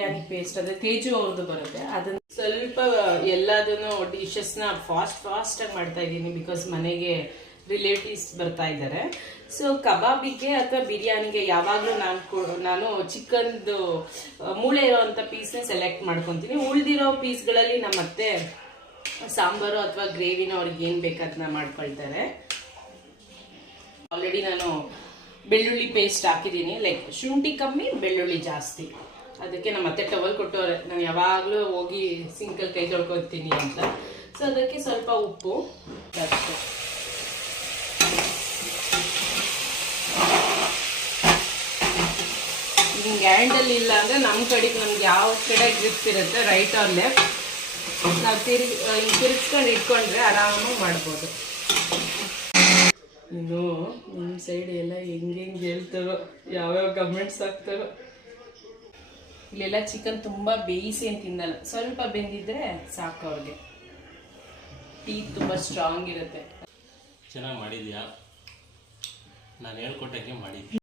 Biryani paste ಅದೇ ತೇಜು ಅವ್ರದ್ದು ಬರುತ್ತೆ. ಅದನ್ನ ಸ್ವಲ್ಪ ಎಲ್ಲದನ್ನು ಡಿಶಸ್ನ ಫಾಸ್ಟ್ ಆಗಿ ಮಾಡ್ತಾ ಇದ್ದೀನಿ, ಬಿಕಾಸ್ ಮನೆಗೆ ರಿಲೇಟಿವ್ಸ್ ಬರ್ತಾ ಇದ್ದಾರೆ. ಸೊ ಕಬಾಬಿಗೆ ಅಥವಾ ಬಿರಿಯಾನಿಗೆ ಯಾವಾಗಲೂ ನಾನು ಚಿಕನ್ದು ಮೂಳೆ ಇರೋವಂಥ ಪೀಸ್ನ ಸೆಲೆಕ್ಟ್ ಮಾಡ್ಕೊತೀನಿ. ಉಳಿದಿರೋ ಪೀಸ್ಗಳಲ್ಲಿ ನಮ್ಮ ಅತ್ತೆ ಸಾಂಬಾರು ಅಥವಾ ಗ್ರೇವಿನ ಅವ್ರಿಗೆ ಏನು ಬೇಕು ಅದನ್ನ ಮಾಡ್ಕೊಳ್ತಾರೆ. ಆಲ್ರೆಡಿ ನಾನು ಬೆಳ್ಳುಳ್ಳಿ ಪೇಸ್ಟ್ ಹಾಕಿದ್ದೀನಿ, ಲೈಕ್ ಶುಂಠಿ ಕಮ್ಮಿ ಬೆಳ್ಳುಳ್ಳಿ ಜಾಸ್ತಿ. ಅದಕ್ಕೆ ನಮ್ಮ ಅತ್ತೆ ಟವಲ್ ಕೊಟ್ಟವ್ರೆ, ನಾನು ಯಾವಾಗಲೂ ಹೋಗಿ ಸಿಂಕಲ್ಲಿ ಕೈ ತೊಳ್ಕೊತೀನಿ ಅಂತ. ಸೊ ಅದಕ್ಕೆ ಸ್ವಲ್ಪ ಉಪ್ಪು ಅಷ್ಟೇ. ಹಿಂಗೆ ಹ್ಯಾಂಡಲ್ ಇಲ್ಲ ಅಂದರೆ ನಮ್ಮ ಕಡೆಗೆ ನಮ್ಗೆ ಯಾವ ಕಡೆ ಗ್ರಿಪ್ ಇರುತ್ತೆ, ರೈಟ್ ಆರ್ ಲೆಫ್ಟ್, ನಾವು ತಿರುಗಿಸ್ಕೊಂಡು ಇಟ್ಕೊಂಡ್ರೆ ಆರಾಮಾಗಿ ಮಾಡ್ಬೋದು. ಇನ್ನು ನಿಮ್ಮ ಸೈಡ್ ಎಲ್ಲ ಹೆಂಗೆ ಹೇಳ್ತಾರೋ, ಯಾವ್ಯಾವ ಕಮೆಂಟ್ಸ್ ಆಗ್ತಾರೋ. ಇಲ್ಲೆಲ್ಲ ಚಿಕನ್ ತುಂಬ ಬೇಯಿಸಿ ಏನು ತಿನ್ನಲ್ಲ, ಸ್ವಲ್ಪ ಬೆಂದಿದ್ರೆ ಸಾಕು ಅವ್ರಿಗೆ. ಟೀ ತುಂಬ ಸ್ಟ್ರಾಂಗ್ ಇರುತ್ತೆ. ಚೆನ್ನಾಗಿ ಮಾಡಿದ್ಯಾ, ನಾನು ಹೇಳ್ಕೊಟ್ಟಂಗೆ ಮಾಡಿದ್ದೆ.